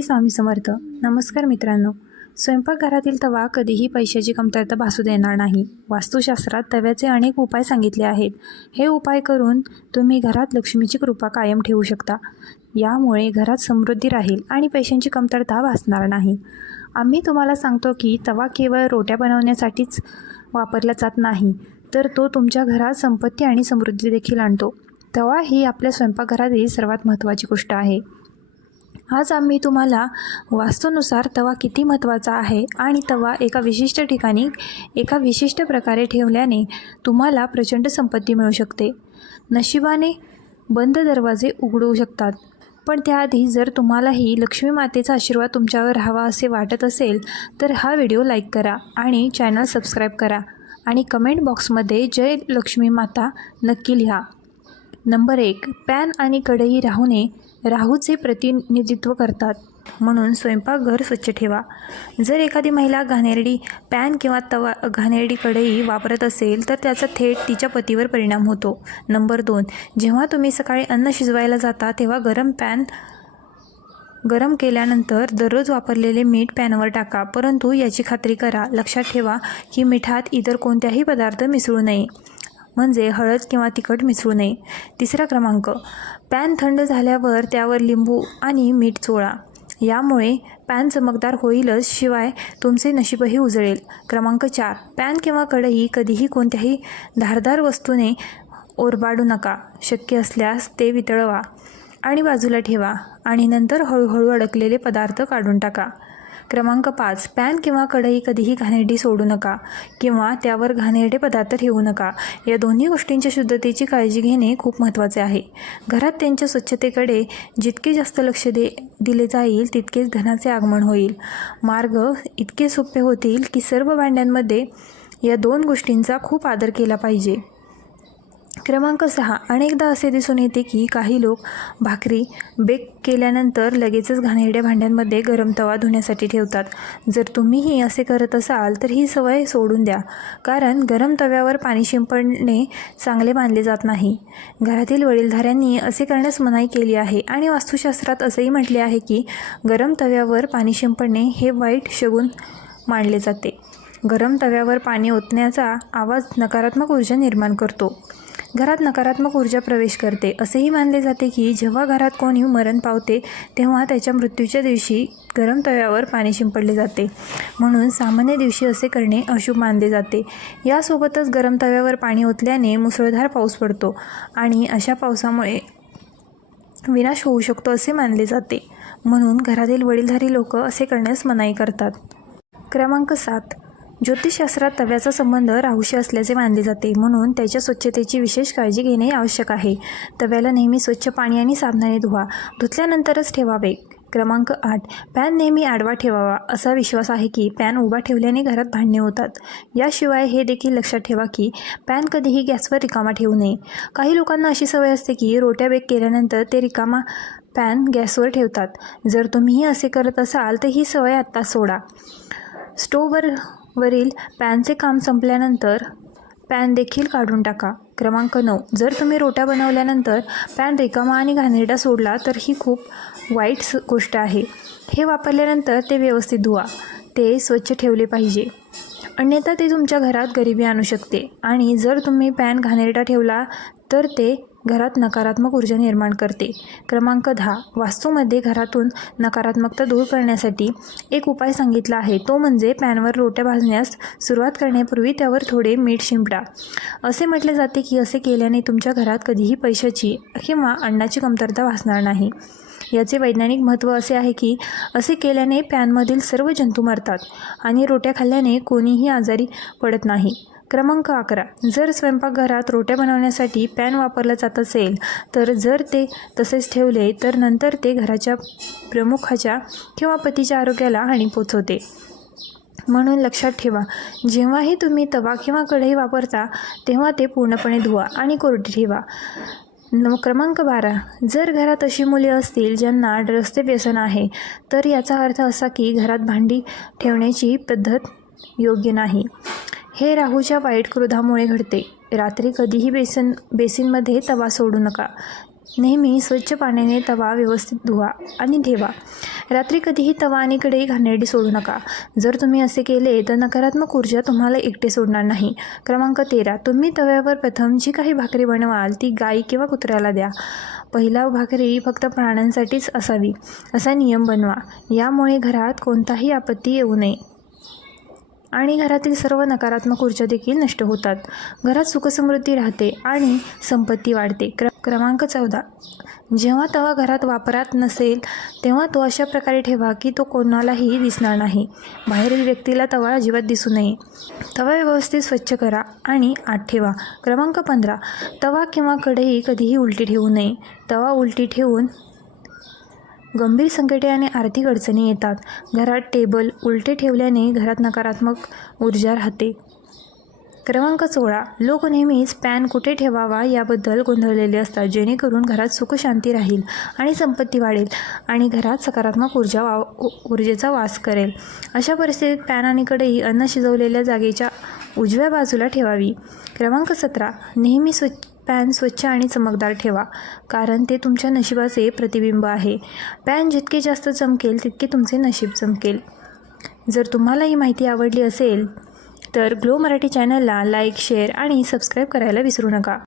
श्री स्वामी समर्थ. नमस्कार मित्रांनो. स्वयंपाकघरातील तवा कधीही पैशाची कमतरता भासू देणार नाही. वास्तुशास्त्रात तव्याचे अनेक उपाय सांगितले आहेत. हे उपाय करून तुम्ही घरात लक्ष्मीची कृपा कायम ठेवू शकता. यामुळे घरात समृद्धी राहील आणि पैशांची कमतरता भासणार नाही. आम्ही तुम्हाला सांगतो की तवा केवळ रोट्या बनवण्यासाठीच वापरला जात नाही तर तो तुमच्या घरात संपत्ती आणि समृद्धी देखील आणतो. तवा ही आपल्या स्वयंपाकघरातील सर्वात महत्त्वाची गोष्ट आहे. आज आम्ही तुम्हाला वास्तूनुसार तवा किती महत्त्वाचा आहे आणि तवा एका विशिष्ट ठिकाणी एका विशिष्ट प्रकारे ठेवल्याने तुम्हाला प्रचंड संपत्ती मिळू शकते. नशिबाने बंद दरवाजे उघडू शकतात. पण त्याआधी जर तुम्हालाही लक्ष्मी मातेचा आशीर्वाद तुमच्यावर हवा असे वाटत असेल तर हा व्हिडिओ लाईक करा आणि चॅनल सबस्क्राईब करा आणि कमेंट बॉक्समध्ये जय लक्ष्मी माता नक्की लिहा. नंबर एक पॅन आणि कढई राहूने राहूचे प्रतिनिधित्व करतात. म्हणून स्वयंपाकघर स्वच्छ ठेवा. जर एखादी महिला घाणेरडी पॅन किंवा तवा घाणेरडी कढई वापरत असेल तर त्याचा थेट तिच्या पतीवर परिणाम होतो. नंबर दोन. जेव्हा तुम्ही सकाळी अन्न शिजवायला जाता तेव्हा गरम पॅन गरम केल्यानंतर दररोज वापरलेले मीठ पॅनवर टाका. परंतु याची खात्री करा. लक्षात ठेवा की मिठात इतर कोणत्याही पदार्थ मिसळू नये. म्हणजे हळद किंवा तिखट मिसळू नये. तिसरा क्रमांक पॅन थंड झाल्यावर त्यावर लिंबू आणि मीठ चोळा. यामुळे पॅन चमकदार होईलच शिवाय तुमचे नशीबही उजळेल. क्रमांक चार पॅन किंवा कढई कधीही कोणत्याही धारदार वस्तूने ओरबाडू नका. शक्य असल्यास ते वितळवा आणि बाजूला ठेवा आणि नंतर हळूहळू अडकलेले पदार्थ काढून टाका. क्रमांक पाच पॅन किंवा कढई कधीही घाणेरडी सोडू नका किंवा त्यावर घाणेरडे पदार्थ ठेवू नका. या दोन्ही गोष्टींच्या शुद्धतेची काळजी घेणे खूप महत्त्वाचे आहे. घरात त्यांच्या स्वच्छतेकडे जितके जास्त लक्ष दे दिले जाईल तितकेच धनाचे आगमन होईल. मार्ग इतके सोपे होतील की सर्व भांड्यांमध्ये या दोन गोष्टींचा खूप आदर केला पाहिजे. क्रमांक सहा. अनेकदा असे दिसून येते की काही लोक भाकरी बेक केल्यानंतर लगेचच घाणेरड्या भांड्यांमध्ये गरम तवा धुण्यासाठी ठेवतात. जर तुम्हीही असे करत असाल तर ही सवय सोडून द्या कारण गरम तव्यावर पाणी शिंपडणे चांगले मानले जात नाही. घरातील वडीलधाऱ्यांनी असे करण्यास मनाई केली आहे आणि वास्तुशास्त्रात असेही म्हटले आहे की गरम तव्यावर पाणी शिंपडणे हे वाईट शगुन मानले जाते. गरम तव्यावर पाणी ओतण्याचा आवाज नकारात्मक ऊर्जा निर्माण करतो. घरात नकारात्मक ऊर्जा प्रवेश करते. असेही मानले जाते की जेव्हा घरात कोणी मरण पावते तेव्हा त्याच्या मृत्यूच्या दिवशी गरम तव्यावर पाणी शिंपडले जाते. म्हणून सामान्य दिवशी असे करणे अशुभ मानले जाते. यासोबतच गरम तव्यावर पाणी ओतल्याने मुसळधार पाऊस पडतो आणि अशा पावसामुळे विनाश होऊ शकतो असे मानले जाते. म्हणून घरातील वडीलधारी लोक असे करण्यास मनाई करतात. क्रमांक सात. ज्योतिषशास्त्रात तव्याचा संबंध राहूशी असल्याचे मानले जाते. म्हणून त्याच्या स्वच्छतेची विशेष काळजी घेणे आवश्यक आहे. तव्याला नेहमी स्वच्छ पाणी आणि साबणाने धुवा. धुतल्यानंतरच ठेवावे. क्रमांक आठ. पॅन नेहमी आडवा ठेवावा. असा विश्वास आहे की पॅन उभा ठेवल्याने घरात भांडणे होतात. याशिवाय हे देखील लक्षात ठेवा की पॅन कधीही गॅसवर रिकामा ठेवू नये. काही लोकांना अशी सवय असते की रोट्या बेक केल्यानंतर ते रिकामा पॅन गॅसवर ठेवतात. जर तुम्हीही असे करत असाल तर ही सवय आत्ता सोडा. स्टोववर वरील पॅनचे काम संपल्यानंतर पॅन देखील काढून टाका. क्रमांक नऊ. जर तुम्ही रोट्या बनवल्यानंतर पॅन रिकामा आणि घाणेरडा सोडला तर ही खूप वाईट स गोष्ट आहे. हे वापरल्यानंतर ते व्यवस्थित धुवा. ते स्वच्छ ठेवले पाहिजे. अन्यथा ते तुमच्या घरात गरिबी आणू शकते. आणि जर तुम्ही पॅन घाणेरडा ठेवला तर ते घरात नकारात्मक ऊर्जा निर्माण करते. क्रमांक दहा. वास्तूमध्ये घरातून नकारात्मकता दूर करण्यासाठी एक उपाय सांगितला आहे. तो म्हणजे पॅनवर रोट्या भाजण्यास सुरुवात करण्यापूर्वी त्यावर थोडे मीठ शिंपडा. असे म्हटले जाते की असे केल्याने तुमच्या घरात कधीही पैशाची किंवा अन्नाची कमतरता भासणार नाही. याचे वैज्ञानिक महत्त्व असे आहे की असे केल्याने पॅनमधील सर्व जंतू मरतात आणि रोट्या खाल्ल्याने कोणीही आजारी पडत नाही. क्रमांक अकरा. जर स्वयंपाकघरात रोट्या बनवण्यासाठी पॅन वापरला जात असेल तर जर ते तसेच ठेवले तर नंतर ते घराच्या प्रमुखाच्या किंवा पतीच्या आरोग्याला हानी पोचवते म्हणून लक्षात ठेवा जेव्हाही तुम्ही तवा किंवा कढई वापरता तेव्हा ते पूर्णपणे धुवा आणि कोरडे ठेवा. न क्रमांक बारा. जर घरात अशी मुले असतील ज्यांना रस्ते व्यसन आहे तर याचा अर्थ असा की घरात भांडी ठेवण्याची पद्धत योग्य नाही. हे राहूच्या वाईट क्रोधामुळे घडते. रात्री कधीही बेसन बेसिनमध्ये तवा सोडू नका. नेहमी स्वच्छ पाण्याने तवा व्यवस्थित धुवा आणि ठेवा. रात्री कधीही तवा आणि कढई घाणेरडी सोडू नका. जर तुम्ही असे केले तर नकारात्मक ऊर्जा तुम्हाला एकटे सोडणार नाही. क्रमांक तेरा. तुम्ही तव्यावर प्रथम जी काही भाकरी बनवाल ती गाई किंवा कुत्र्याला द्या. पहिला भाकरी फक्त प्राण्यांसाठीच असावी असा नियम बनवा. यामुळे घरात कोणताही आपत्ती येऊ नये. आणि घरातील सर्व नकारात्मक ऊर्जा देखील नष्ट होतात. घरात सुखसमृद्धी राहते आणि संपत्ती वाढते. क्र क्रमांक चौदा. जेव्हा तवा घरात वापरात नसेल तेव्हा तो अशा प्रकारे ठेवा की तो कोणालाही दिसणार नाही. बाहेरील व्यक्तीला तवा अजिबात दिसू नये. तवा व्यवस्थित स्वच्छ करा आणि आत ठेवा. क्रमांक पंधरा. तवा किंवा कढई कधीही उलटी ठेवू नये. तवा उलटी ठेवून गंभीर संकटे आणि आर्थिक अडचणी येतात. घरात टेबल उलटे ठेवल्याने घरात नकारात्मक ऊर्जा राहते. क्रमांक सोळा. लोक नेहमीच पॅन कुठे ठेवावा याबद्दल गोंधळलेले असतात जेणेकरून घरात सुखशांती राहील आणि संपत्ती वाढेल आणि घरात सकारात्मक ऊर्जा वा ऊर्जेचा वास करेल. अशा परिस्थितीत पॅन आणि कढई अन्न शिजवलेल्या जागेच्या उजव्या बाजूला ठेवावी. क्रमांक सतरा. नेहमी स्वच्छ पॅन स्वच्छ आणि चमकदार ठेवा कारण ते तुमच्या नशिबाचे प्रतिबिंब आहे. पॅन जितके जास्त चमकेल तितके तुमचे नशीब चमकेल. जर तुम्हाला ही माहिती आवडली असेल तर ग्लो मराठी चॅनलला लाईक शेअर आणि सबस्क्राईब करायला विसरू नका.